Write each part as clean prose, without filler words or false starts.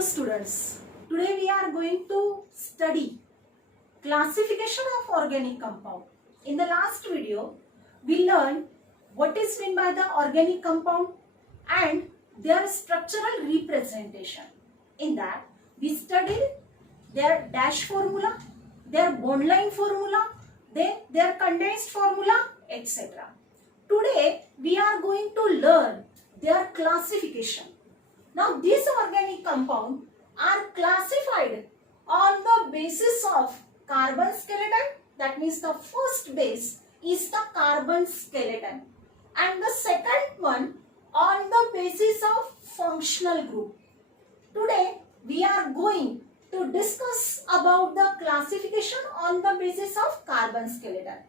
Hello students, today we are going to study classification of organic compound. In the last video, we learned what is meant by the organic compound and their structural representation. In that, we studied their dash formula, their bond line formula, then their condensed formula, etc. Today, we are going to learn their classification. Now, these organic compounds are classified on the basis of carbon skeleton. That means the first base is the carbon skeleton, and the second one on the basis of functional group. Today, we are going to discuss about the classification on the basis of carbon skeleton.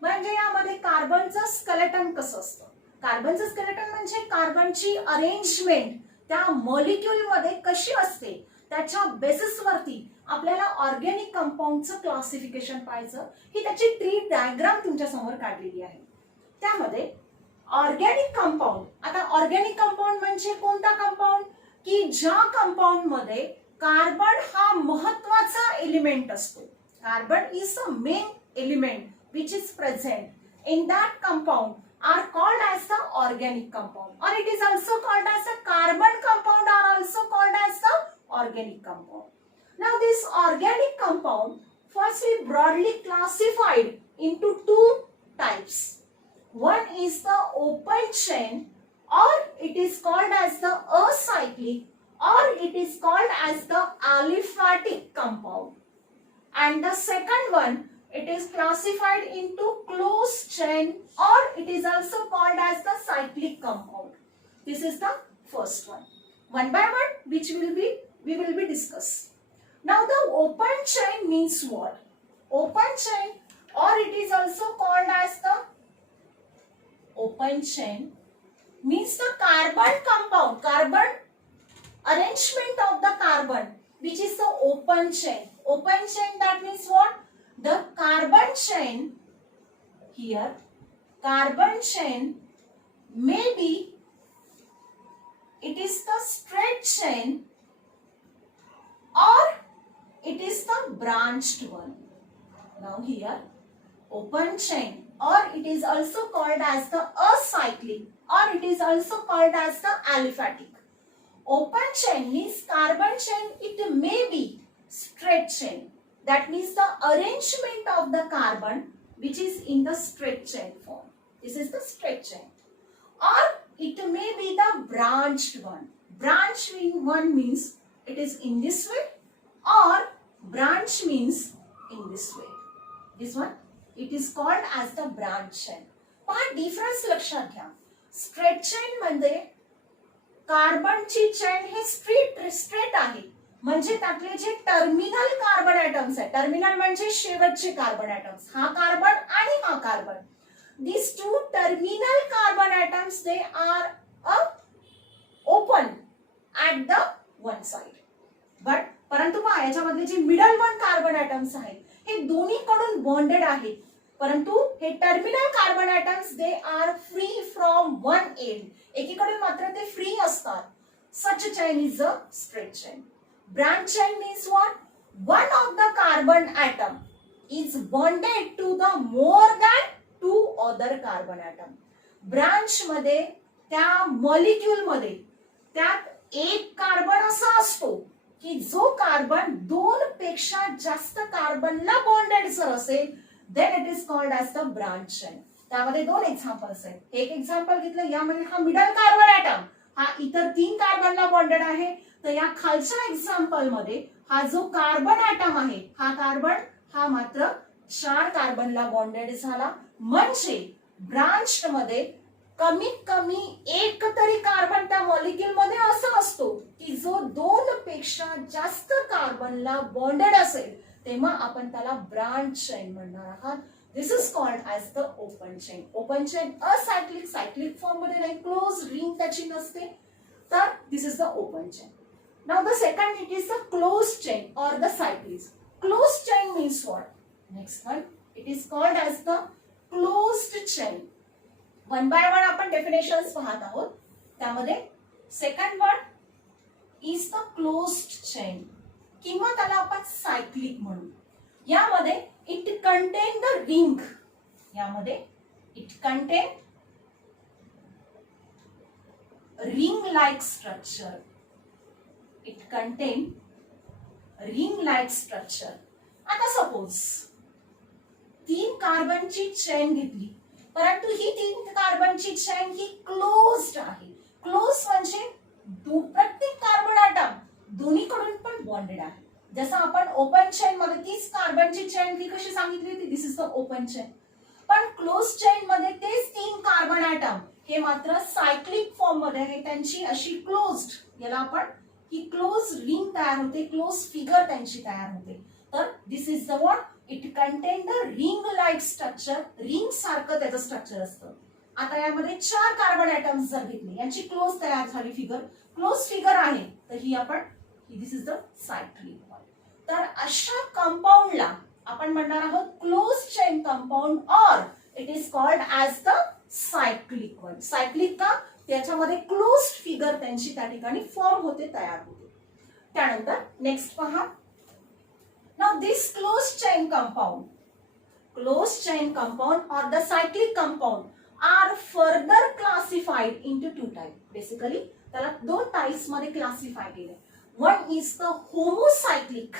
म्हणजे यामध्ये कार्बनचं स्केलेटन कसं असतं. कार्बनचं स्केलेटन म्हणजे कार्बनची अरेंजमेंट त्या मॉलिक्यूल मध्ये कशी असते त्याच्या बेसिस वरती आपल्याला ऑर्गॅनिक कंपाऊंडचं क्लासिफिकेशन पाहायचं. ही त्याची ट्री डायग्राम तुमच्या समोर काढलेली आहे. त्यामध्ये ऑर्गॅनिक कंपाऊंड, आता ऑर्गॅनिक कंपाऊंड म्हणजे कोणता कंपाऊंड की ज्या कंपाऊंड मध्ये कार्बन हा महत्त्वाचा एलिमेंट असतो. Carbon is a main element which is present in that compound are called as the organic compound, or it is also called as the carbon compound, are also called as the organic compound. Now this organic compound firstly broadly classified into two types. One is the open chain, or it is called as the acyclic, or it is called as the aliphatic compound. And the second one, it is classified into closed chain, or it is also called as the cyclic compound. This is the first one. One by one, which we will be discuss. Now the open chain means what? Open chain, or it is also called as the open chain, means the carbon compound, carbon arrangement of the carbon, which is the open chain. Open chain, that means what? The carbon chain here, carbon chain may be, it is the straight chain, or it is the branched one. Now here, open chain, or it is also called as the acyclic, or it is also called as the aliphatic. Open chain means carbon chain, it may be straight chain. That means the arrangement of the carbon which is in the straight chain form. This is the straight chain. Or it may be the branched one. Branched one means it is in this way, or branch means in this way. This one, it is called as the branch chain. पहा डिफरन्स लक्षात घ्या. Straight chain मध्ये कार्बनची चेन हे स्ट्रेट आहे, म्हणजे त्यातले जे terminal carbon atoms आहेत, टर्मिनल म्हणजे शेवटचे कार्बन ॲटम्स, हा कार्बन आणि हा carbon, these two terminal carbon atoms, they are open at the one side. But परंतु पहा याच्यामधले जे मिडल वन कार्बन ॲटम्स आहेत हे दोन्हीकडून बॉन्डेड आहेत, परंतु हे terminal carbon atoms they are free from one end, एकीकडून मात्र ते फ्री असतात. Such a chain is a straight chain. Branch chain means what? One of the carbon atom is bonded to the more than two other carbon atom. Branch मध्ये त्या मॉलिक्यूल मध्ये त्यात एक कार्बन असा असतो की जो कार्बन दोन पेक्षा जास्त कार्बनला बॉन्डेड जर असेल, then it is called as the branch chain. त्यामध्ये दोन एक्झाम्पल्स आहेत. एक एक्झाम्पल घेतलं, यामध्ये हा मिडल कार्बन ॲटम हा इतर तीन कार्बनला बॉन्डेड आहे, तर या खालच्या एक्झाम्पल मध्ये हा जो कार्बन ॲटम आहे हा कार्बन हा मात्र चार कार्बनला बॉन्डेड झाला. म्हणजे ब्रांच्ड मध्ये कमीत कमी एक तरी कार्बन त्या मॉलिक्यूल मध्ये असा असतो की जो दोन पेक्षा जास्त कार्बनला बॉन्डेड असेल, तेव्हा आपण त्याला ब्रांच चेन म्हणणार आहात. This is called as the open chain. Open chain acyclic, cyclic form मध्ये नाही, क्लोज रिंग त्याची नसते, तर this is the open chain. Now the second, it is the closed chain or the cyclic. Closed chain means what? Next one, it is called as the closed chain. One by one आपण definitions पाहत आहोत. त्यामध्ये second one is the closed chain किंवा त्याला आपण सायक्लिक म्हणू. यामध्ये it contain the ring, यामध्ये it contain ring like structure, it contain ring like structure. आता सपोज 3 कार्बनची चेन घेतली, परंतु ही 3 कार्बनची चेन ही क्लोज्ड आहे. क्लोज म्हणजे प्रत्येक कार्बन ॲटम दोन्हीकडून पण बॉन्डेड आहे. जसं आपण ओपन चेन मध्ये 30 कार्बनची चेन ही कशी सांगितली होती, this is the open chain. पण क्लोज चेन मध्ये तेच 3 कार्बन ॲटम हे मात्र सायक्लिक फॉर्म मध्ये आहे, त्यांची अशी क्लोज्ड, याला आपण ही क्लोज रिंग तयार होते, क्लोज फिगर त्यांची तयार होते. तर this is the what, it contain the ring like structure, ring सारखं त्याचं स्ट्रक्चर असतं. आता यामध्ये 4 कार्बन ॲटम्स जर घेतले, यांची क्लोज तयार झाली फिगर, क्लोज फिगर आहे, तर ही आपण this is the cyclic one. तर अशा कंपाऊंडला आपण म्हणणार आहोत close chain compound, or it is called as the cyclic one. Cyclic का, त्याच्यामध्ये क्लोज फिगर त्यांची त्या ठिकाणी फॉर्म होते, तयार होते. त्यानंतर नेक्स्ट पहा. Now this close chain compound or the cyclic compound are further classified into 2 types. Basically त्याला 2 टाइप्स मध्ये क्लासिफाय केले. One is the homocyclic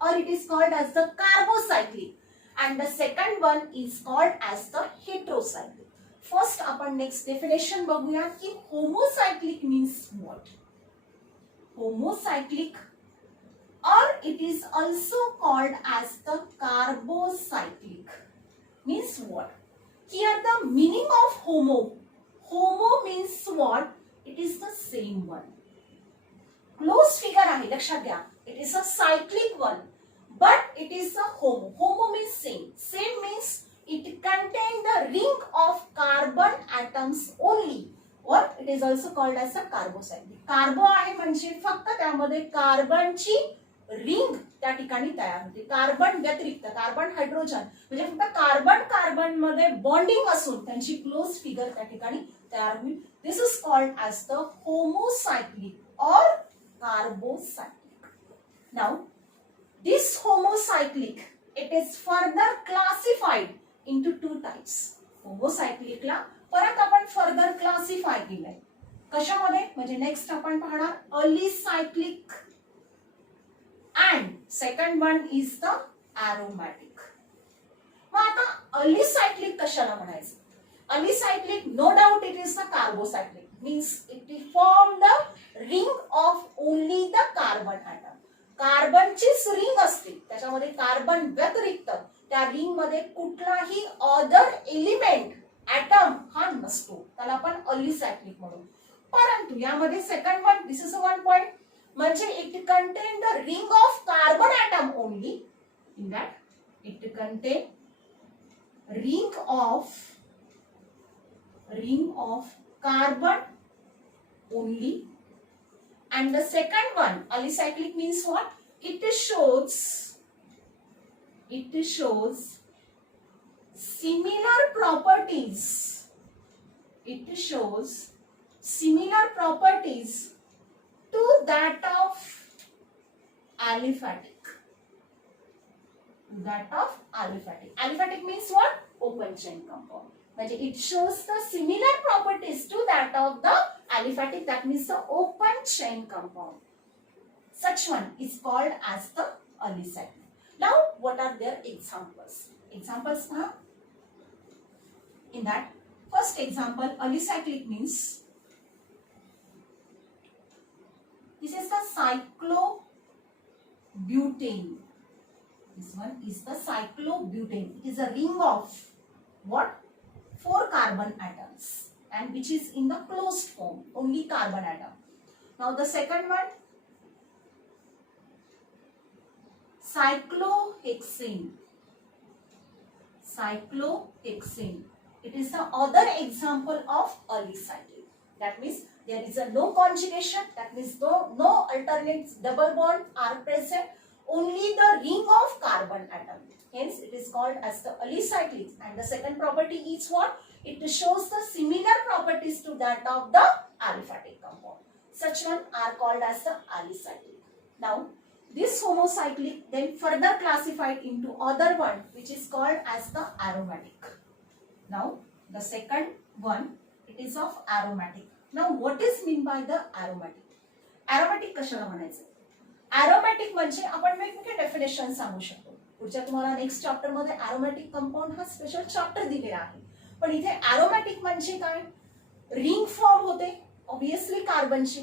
or it is called as the carbocyclic, and the second one is called as the heterocyclic. First आपण next definition बघूया की homocyclic means what. Homocyclic or it is also called as the carbocyclic means what. Here the meaning of homo means what, it is the same one. Close figure आहे, लक्षात घ्या, it is a cyclic one but it is a homo means same means it contain the ring of carbon atoms only, or it is also called as a carbocyclic. कार्बो आहे म्हणजे फक्त त्यामध्ये कार्बनची रिंग त्या ठिकाणी तयार होते. कार्बन व्यतिरिक्त कार्बन हायड्रोजन म्हणजे फक्त कार्बन मध्ये बॉन्डिंग असून त्यांची क्लोज फिगर त्या ठिकाणी तयार होईल. This is called as the homocyclic or carbocyclic. Now this homocyclic it is further classified into 2 types. होमोसायक्लिकला परत आपण फर्दर क्लासिफाय केलंय कशामध्ये, म्हणजे नेक्स्ट आपण पाहणार अलिसायक्लिक and second one is the aromatic. मग आता अलिसायक्लिक कशाला म्हणायचं. अलिसायक्लिक no doubt it is the carbocyclic, means it form the ring of only the carbon atom. कार्बनचीच रिंग असते, त्याच्यामध्ये कार्बन व्यतिरिक्त त्या रिंग मध्ये कुठलाही अदर एलिमेंट ॲटम हा नसतो, त्याला आपण अलिसायक्लिक म्हणू. परंतु यामध्ये second one, this is one point, म्हणजे it contain the ring of carbon atom only. In that it contain ring of carbon only. And the second one, alicyclic means what? It shows similar properties. It shows similar properties to that of aliphatic. Aliphatic means what? Open chain compound. म्हणजे it shows the similar properties to that of the aliphatic, that means the open chain compound. Such one is called as the alicyclic. Now what are their examples? Examples पहा. In that first example, alicyclic means this is the cyclobutane. This one is the cyclobutane. It is a ring of what? 4 carbon atoms and which is in the closed form, only carbon atom. Now the second one, cyclohexane. It is the other example of alicyclic. That means there is a no conjugation, that means no alternate double bond are present, only the ring of carbon atom. Hence it is called as the alicyclic. And the second property is what? It shows the similar properties to that of the aliphatic compound. such one are called as the alicyclic. Now, this homocyclic then further classified into other one which is called as the aromatic. Now, the second one, it is of aromatic. Now, what is mean by the aromatic? Aromatic कशाला म्हणायचं? Aromatic म्हणजे आपण वेगवेगळे डेफिनेशन सांगू शकतो. पुढच्या तुम्हाला next chapter मध्ये aromatic कंपाऊंड हा स्पेशल चॅप्टर दिलेला आहे. पण इथे aromatic म्हणजे काय? रिंग फॉर्म होते ऑब्वियसली कार्बनची.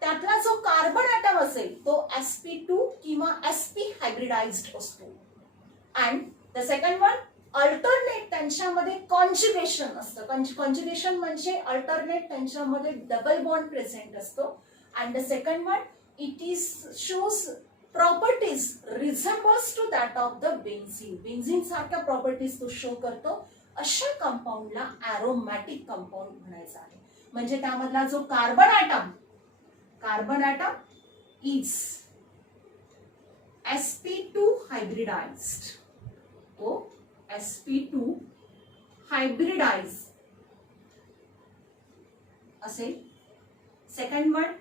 त्यातला जो कार्बन ॲटम असेल तो sp2 किंवा sp हायब्रिडाइज्ड असतो. And the second one alternate त्यांच्यामध्ये कॉन्जुगेशन असतं. कॉन्जुगेशन म्हणजे अल्टरनेट त्यांच्यामध्ये डबल बॉन्ड प्रेझेंट असतो. And the second one it is shows properties resembles to that of the benzene. Benzene सारख्या प्रॉपर्टीज तो शो करतो. अशा कंपाऊंडला ॲरोमॅटिक कंपाऊंड म्हणायचं आहे. म्हणजे त्यामधला जो carbon atom is sp2 hybridized. तो sp2 हायब्रिडाइज असेल. Second one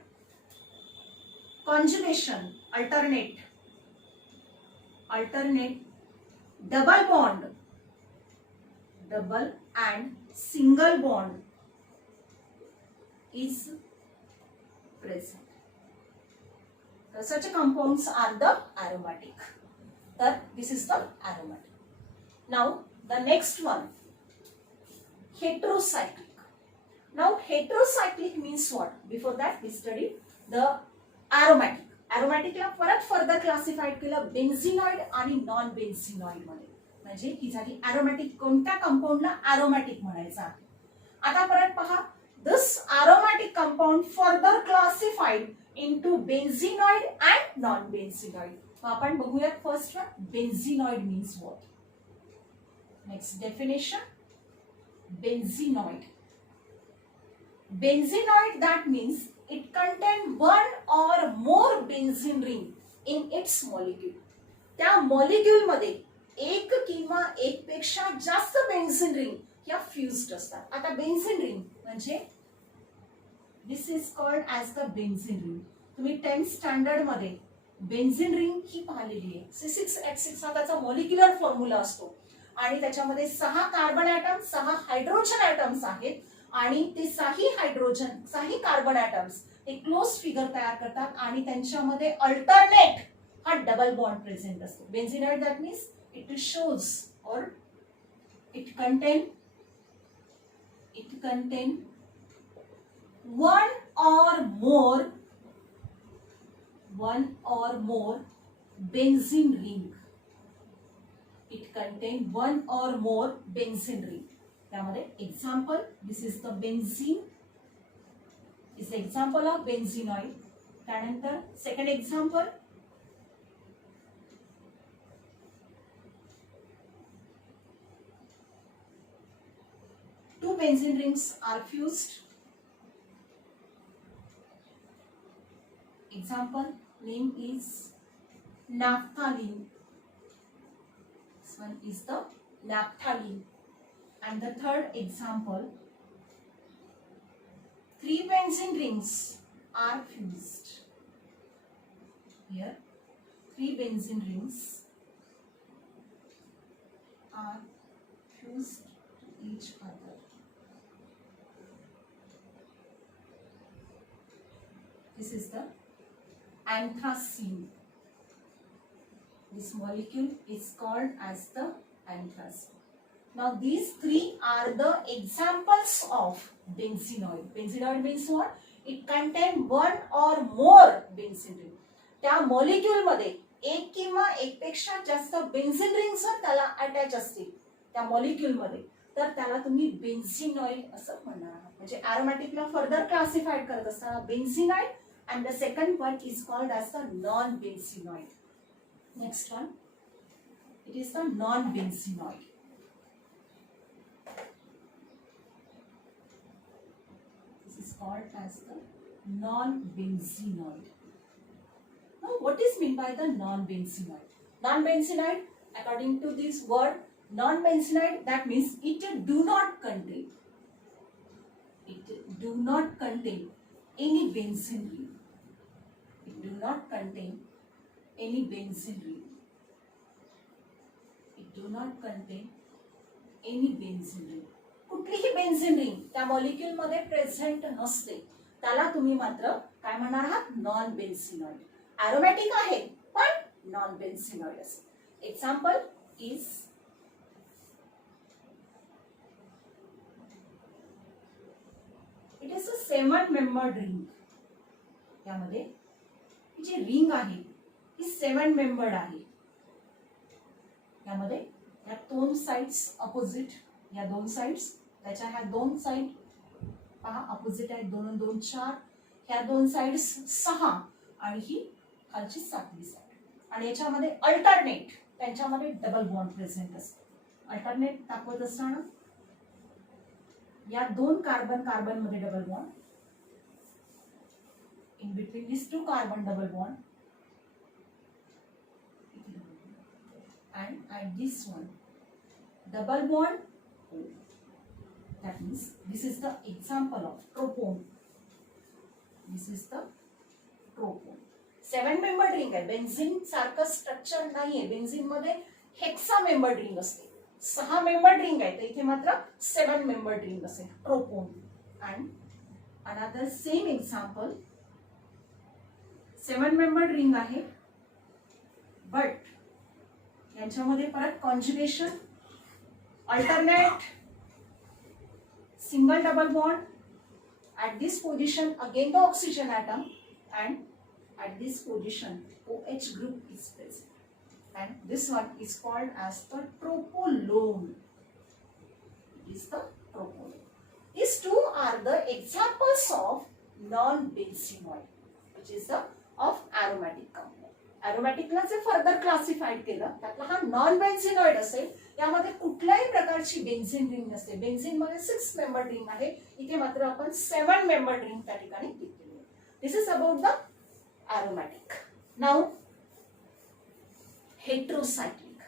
conjugation alternate double bond double and single bond is present. Such compounds are the aromatic. This is the aromatic. Now the next one, heterocyclic. Now heterocyclic means what? Before that we studied the aromatic. Aromatic ला परत further classified केलं बेन्झिनॉइड आणि नॉन बेन्झिनॉइड मध्ये. म्हणजे ही झाली aromatic. कोणत्या कंपाऊंडला aromatic म्हणायचं आहे. आता परत पहा, this aromatic compound further classified into benzenoid and non-benzenoid. आपण बघूयात first one, benzenoid means what? Next definition, benzenoid. Benzenoid, that means it contains one or more benzene ring in its molecule. त्या molecule मध्ये एक किंवा एक पेक्षा जास्त बेन्झीन रिंग या फ्युज्ड असतात. आता बेन्झीन रिंग म्हणजे this is called as the benzene ring. तुम्ही 10th स्टँडर्ड मध्ये बेन्झीन रिंग ही पाहिलेली आहे. C6H6 हा त्याचा मॉलिक्युलर फॉर्म्युला असतो आणि त्याच्यामध्ये 6 कार्बन ॲटम 6 हायड्रोजन ॲटम्स आहेत आणि ते 6 कार्बन ॲटम्स एक क्लोज फिगर तयार करतात आणि त्यांच्यामध्ये अल्टरनेट हा डबल बॉन्ड प्रेझेंट असतो. Benzenoid that means it shows or it contain one or more benzene ring. It contain one or more benzene ring. त्यामध्ये example, this is the benzene, is the example of benzenoid. त्यानंतर second example, two benzene rings are fused. Example name is naphthalene. This one is the naphthalene. And the third example, 3 benzene rings are fused. Here 3 benzene rings are fused to each other. This is the anthracene. This molecule is called as the anthracene. Now these 3 are the examples of benzenoid. Benzenoid means what? It contains one or more benzene ring. त्या मॉलिक्यूल मध्ये एक किंवा एक पेक्षा जास्त benzene rings त्याला अटॅच असतील त्या मॉलिक्यूल मध्ये, तर त्याला तुम्ही बेन्झिनॉइड असं म्हणणार आहात. म्हणजे aromaticला फर्दर क्लासिफाइड करत असताना बेन्झिनॉइड and the second one is called as the non-benzenoid. Next one, it is the non-benzenoid. This is called as the non-benzenoid. Now what is meant by the non-benzenoid? Non-benzenoid, according to this word non-benzenoid, that means it do not contain any benzene ring. It do not contain any benzene ring. It do not contain any benzene ring. कुठलीही benzene ring त्या मॉलिक्यूल मध्ये प्रेझेंट नसते त्याला तुम्ही मात्र काय म्हणणार आहात नॉन बेन्झिनॉइड. ॲरोमॅटिक आहे पण नॉन बेन्झिनॉइड असेल. Example is it is a 7 membered ring. यामध्ये ही जी रिंग आहे ही 7 मेंबर्ड आहे. यामध्ये या दोन साइड्स अपोजिट, या दोन साइड्स त्याच्या ह्या दोन साइड पहा अपोजिट आहेत, 2 आणि 2 4, ह्या दोन साइड्स 6 आणि ही खालची 7वी साइड. आणि याच्यामध्ये अल्टरनेट त्यांच्यामध्ये डबल बॉन्ड प्रेझेंट असतो. अल्टरनेट दाखवत असताना या दोन कार्बन कार्बन मध्ये double bond, in between this 2 carbon double bond, and at this one double bond O. That means this is the example of tropone. This is the tropone. 7 membered ring आहे. बेन्झीन सारखं स्ट्रक्चर नाहीये. बेन्झीन मध्ये hexa membered ring असते. 6 membered ring आहे तर इथे मात्र 7 membered ring असेल ट्रोपोन. and another same example 7 membered ring आहे बट यांच्यामध्ये परत conjugation, alternate, single double bond. at this position again the oxygen atom and at this position OH group is present and this one is called as the tropolone. It is the tropolone. These two are the examples of non-benzenoid which is the of aromatic compound. ॲरोमॅटिकला जे further classified केलं त्यातला हा नॉन बेन्झिनॉइड असेल. यामध्ये कुठल्याही प्रकारची बेन्झिन रिंग नसते. बेन्झिन मध्ये 6 मेंबर्ड रिंग आहे, इथे मात्र आपण 7 मेंबर्ड रिंग त्या ठिकाणी घेतलेली. This is about the aromatic. Now heterocyclic.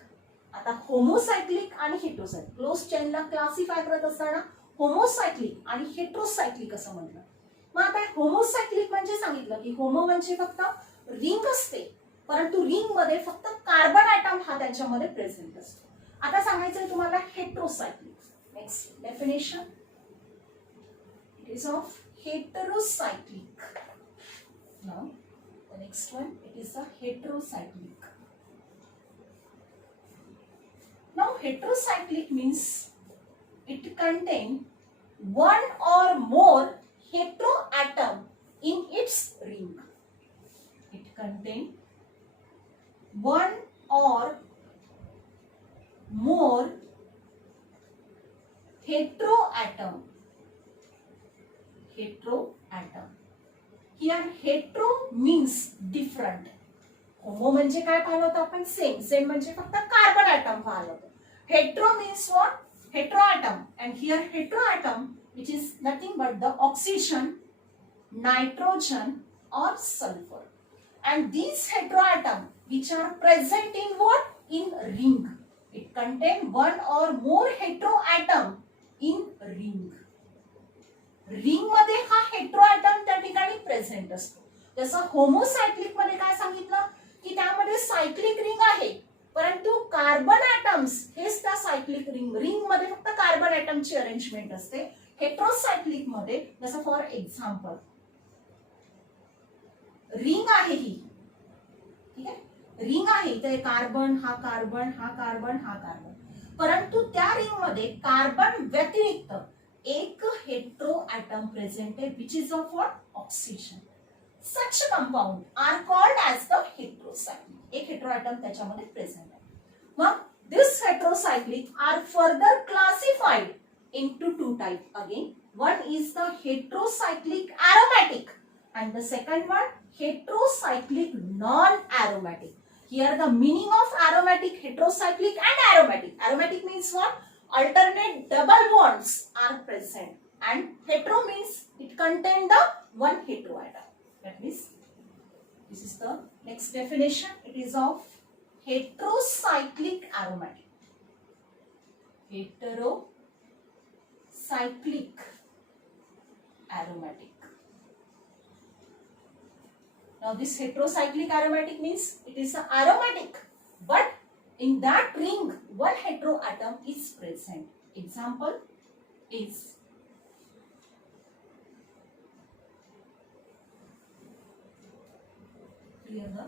आता होमोसायक्लिक आणि हेट्रोसायक्लिक क्लोज चेनला क्लासिफाय करत असताना होमोसायक्लिक आणि हेट्रोसायक्लिक असं म्हटलं. मग आता होमोसायक्लिक म्हणजे सांगितलं की होमो म्हणजे फक्त रिंग असते परंतु रिंग मध्ये फक्त कार्बन ॲटम हा त्याच्यामध्ये प्रेझेंट असतो. आता सांगायचं तुम्हाला heterocyclic. Next definition it is of heterocyclic. Now the next one it is a heterocyclic. Now heterocyclic means it contain one or more heteroatom in its ring. It contains one or more heteroatom. Heteroatom. Here hetero means different. होमो म्हणजे काय पाहिलं होतं आपण same. Same म्हणजे फक्त carbon atom पाहिलं होतं. Hetero means what? Heteroatom. And here heteroatom which is nothing but the oxygen, nitrogen or sulfur. And these heteroatom which are present in what? In ring. It contain one or more heteroatom in ring. Ring मध्ये हा हेटेरोएटम त्या ठिकाणी प्रेझेंट असतो. जसं होमोसायक्लिक मध्ये काय सांगितलं की त्यामध्ये सायक्लिक रिंग आहे परंतु कार्बन ॲटम्स हेच त्या सायक्लिक रिंग मध्ये फक्त कार्बन ॲटमची अरेंजमेंट असते. हेटेरोसायक्लिक मध्ये जसं फॉर एक्झाम्पल रिंग आहे ही, ठीक आहे, रिंग आहे इथे कार्बन हा कार्बन हा कार्बन हा कार्बन परंतु त्या रिंग मध्ये कार्बन व्यतिरिक्त एक हेटेरो ॲटम प्रेझेंट आहे which is of what? Oxygen. Such compound are called as the heterocyclic. एक हेटेरो ॲटम त्याच्यामध्ये प्रेझेंट आहे. मग this heterocyclic are further classified into two types again. One is the heterocyclic aromatic and the second one heterocyclic non-aromatic. Here the meaning of aromatic, heterocyclic and aromatic. Aromatic means what? Alternate double bonds are present and hetero means it contain the one heteroatom. That means this is the next definition. It is of heterocyclic aromatic. Heterocyclic aromatic. Now this heterocyclic aromatic means it is an aromatic, but in that ring one heteroatom is present. Example is here the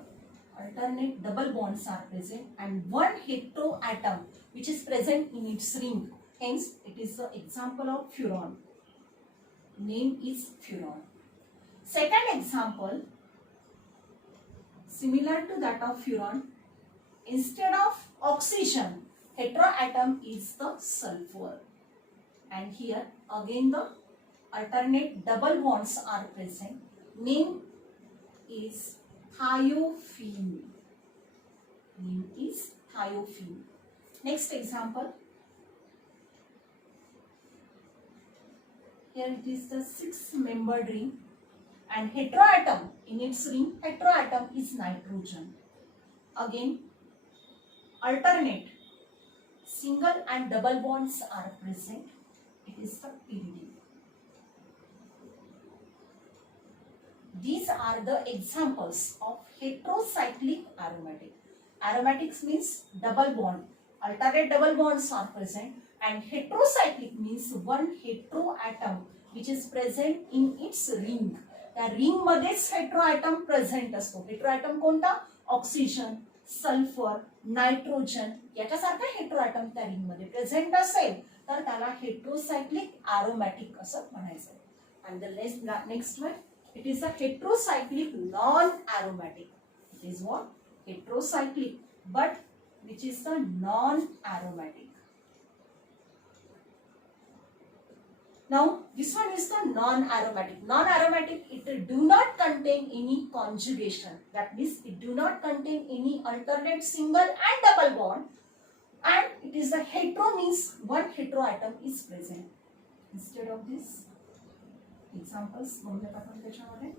alternate double bonds are present and one heteroatom which is present in its ring. Hence it is the example of furan. Name is furan. Second example, similar to that of furan, instead of oxygen, heteroatom is the sulfur. And here again the alternate double bonds are present. Name is thiophene. Name is thiophene. Next example. Here it is the 6-membered ring and heteroatom in its ring, heteroatom is nitrogen. Again alternate single and double bonds are present. It is the pyridine. These are the examples of heterocyclic aromatic. Aromatics means double bond, alternate double bonds are present, and heterocyclic means one heteroatom which is present in its ring. त्या रिंग मध्येच heteroatom present असतो. हेटेरोएटम कोणता? Oxygen, sulphur, nitrogen याच्यासारखा हेटेरोएटम त्या रिंग मध्ये प्रेझेंट असेल तर त्याला हेटेरोसायक्लिक एरोमॅटिक असं म्हणायचं. and the next one, it is a heterocyclic non-aromatic. It is what? Heterocyclic, but which is the non-aromatic. Now this one is the non-aromatic. Non-aromatic, it do not contain any conjugation. That means it do not contain any alternate single and double bond. And it is the hetero means one heteroatom is present. Instead of this, examples बघूयात आपण त्याच्यामध्ये.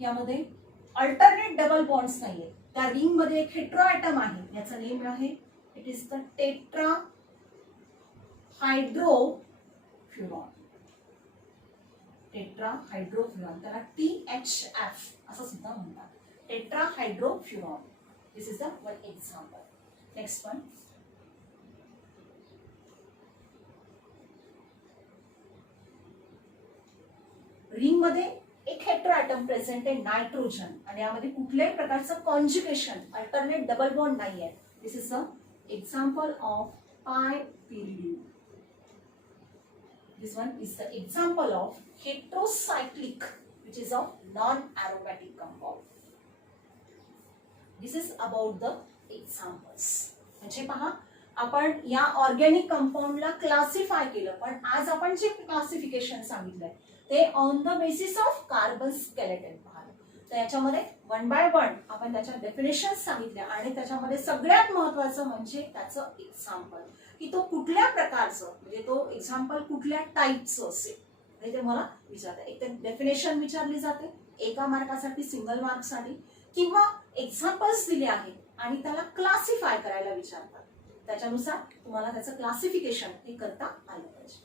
यामध्ये alternate double bonds नाहीये. त्या रिंग मध्ये एक हेटेरोएटम आहे. याचं नेम आहे, it is the tetrahydrofuran. tetrahydrofuran त्याला THF असं सुद्धा म्हणतात. tetrahydrofuran. This is the one example. Next one. Ring मध्ये एक हेटेरोएटम प्रेझेंट आहे नायट्रोजन आणि यामध्ये कुठल्याही प्रकारचं कॉन्जुगेशन अल्टरनेट डबल बॉन्ड नाही आहे. This is a example of pyridine. This one is the example of heterocyclic, which is of non-aromatic compound. This is about the examples. म्हणजे पहा, आपण या ऑर्गॅनिक कंपाऊंडला क्लासिफाय केलं, पण आज आपण जे क्लासिफिकेशन सांगितलंय ते on the basis of carbon skeleton पाहिलं. तर याच्यामध्ये वन बाय वन आपण त्याच्या डेफिनेशन सांगितल्या आणि त्याच्यामध्ये सगळ्यात महत्त्वाचं म्हणजे त्याचं एक्झाम्पल, की तो कुठल्या प्रकारचं, म्हणजे तो एक्झाम्पल कुठल्या टाईपचं असेल. म्हणजे ते मला विचारतात. एक तर डेफिनेशन विचारली जाते एका मार्कासाठी, सिंगल मार्कसाठी, किंवा एक्झाम्पल्स दिले आहेत आणि त्याला क्लासिफाय करायला विचारतात. त्याच्यानुसार तुम्हाला त्याचं क्लासिफिकेशन हे करता आलं पाहिजे.